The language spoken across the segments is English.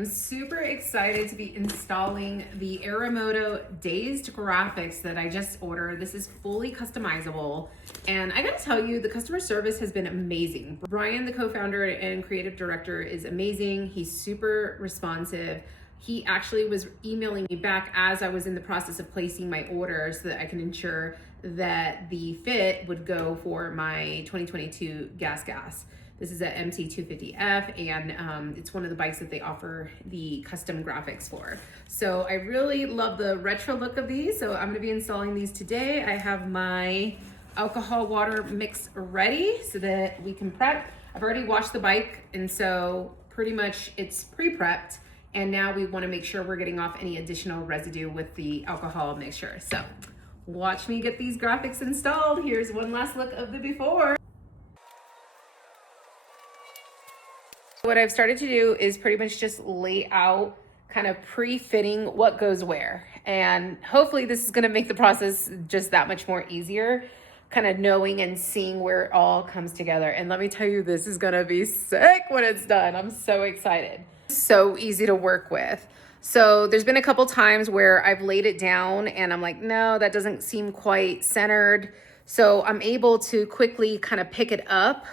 I'm super excited to be installing the ERA Moto Dazed graphics that I just ordered. This is fully customizable, and I gotta tell you, the customer service has been amazing. Brian, the co-founder and creative director, is amazing. He's super responsive. He actually was emailing me back as I was in the process of placing my order so that I can ensure that the fit would go for my 2022 GasGas. This is a MC250F, and it's one of the bikes that they offer the custom graphics for. So I really love the retro look of these. So I'm gonna be installing these today. I have my alcohol water mix ready so that we can prep. I've already washed the bike, and so pretty much it's pre-prepped. And now we wanna make sure we're getting off any additional residue with the alcohol mixture. So watch me get these graphics installed. Here's one last look of the before. What I've started to do is pretty much just lay out kind of pre-fitting what goes where. And hopefully this is gonna make the process just that much more easier, kind of knowing and seeing where it all comes together. And let me tell you, this is gonna be sick when it's done. I'm so excited. So easy to work with. So there's been a couple times where I've laid it down and I'm like, no, that doesn't seem quite centered. So I'm able to quickly kind of pick it up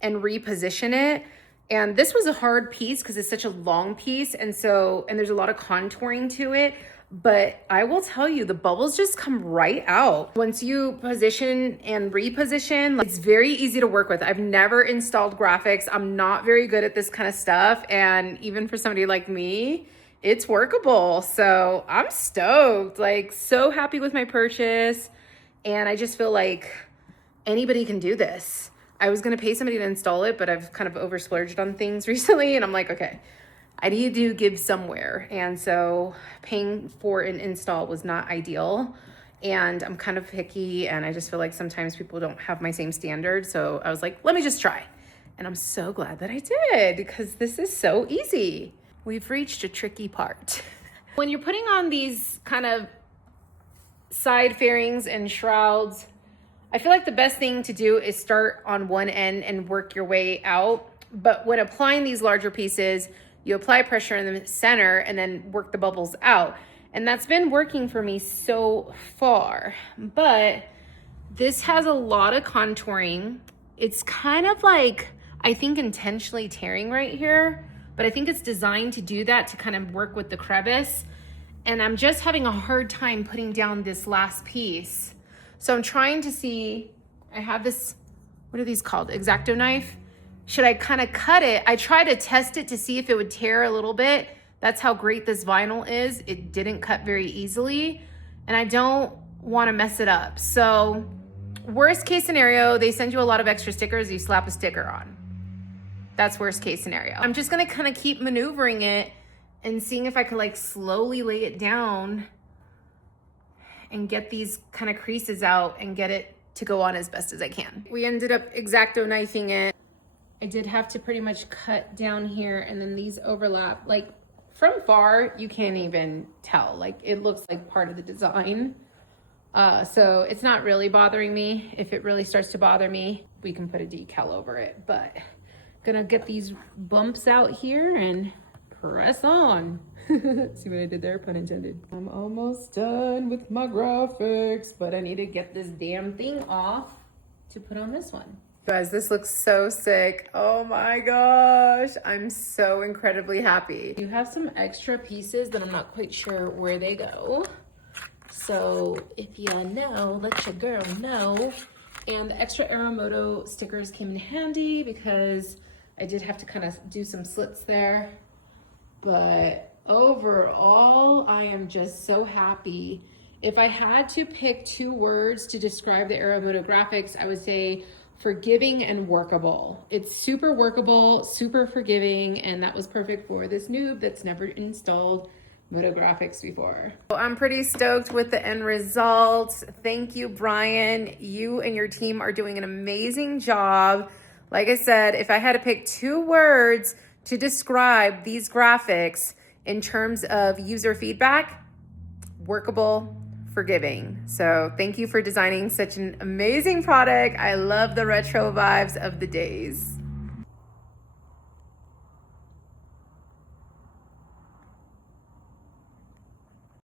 and reposition it. And this was a hard piece because it's such a long piece. And there's a lot of contouring to it, but I will tell you, the bubbles just come right out. Once you position and reposition, it's very easy to work with. I've never installed graphics. I'm not very good at this kind of stuff. And even for somebody like me, it's workable. So I'm stoked, like so happy with my purchase. And I just feel like anybody can do this. I was gonna pay somebody to install it, but I've kind of over splurged on things recently, and I'm like, okay, I need to give somewhere. And so paying for an install was not ideal. And I'm kind of picky, and I just feel like sometimes people don't have my same standard. So I was like, let me just try. And I'm so glad that I did, because this is so easy. We've reached a tricky part. When you're putting on these kind of side fairings and shrouds, I feel like the best thing to do is start on one end and work your way out. But when applying these larger pieces, you apply pressure in the center and then work the bubbles out. And that's been working for me so far. But this has a lot of contouring. It's kind of like, I think, intentionally tearing right here, but I think it's designed to do that, to kind of work with the crevice. And I'm just having a hard time putting down this last piece. So I'm trying to see, I have this, what are these called? X-Acto knife. Should I kind of cut it? I tried to test it to see if it would tear a little bit. That's how great this vinyl is. It didn't cut very easily, and I don't want to mess it up. So worst case scenario, they send you a lot of extra stickers, you slap a sticker on. That's worst case scenario. I'm just gonna kind of keep maneuvering it and seeing if I could like slowly lay it down and get these kind of creases out and get it to go on as best as I can. We ended up X-Acto knifing it. I did have to pretty much cut down here, and then these overlap. Like from far, you can't even tell. Like it looks like part of the design. So it's not really bothering me. If it really starts to bother me, we can put a decal over it. But gonna get these bumps out here and press on. See what I did there? Pun intended. I'm almost done with my graphics, but I need to get this damn thing off to put on this one. Guys, this looks so sick. Oh my gosh. I'm so incredibly happy. You have some extra pieces that I'm not quite sure where they go. So if you know, let your girl know. And the extra ERA Moto stickers came in handy because I did have to kind of do some slits there. But overall, I am just so happy. If I had to pick two words to describe the ERA Moto graphics, I would say forgiving and workable. It's super workable, super forgiving, and that was perfect for this noob that's never installed Moto graphics before. I'm pretty stoked with the end result. Thank you, Brian. You and your team are doing an amazing job. Like I said, if I had to pick two words to describe these graphics in terms of user feedback, workable, forgiving. So thank you for designing such an amazing product. I love the retro vibes of the days.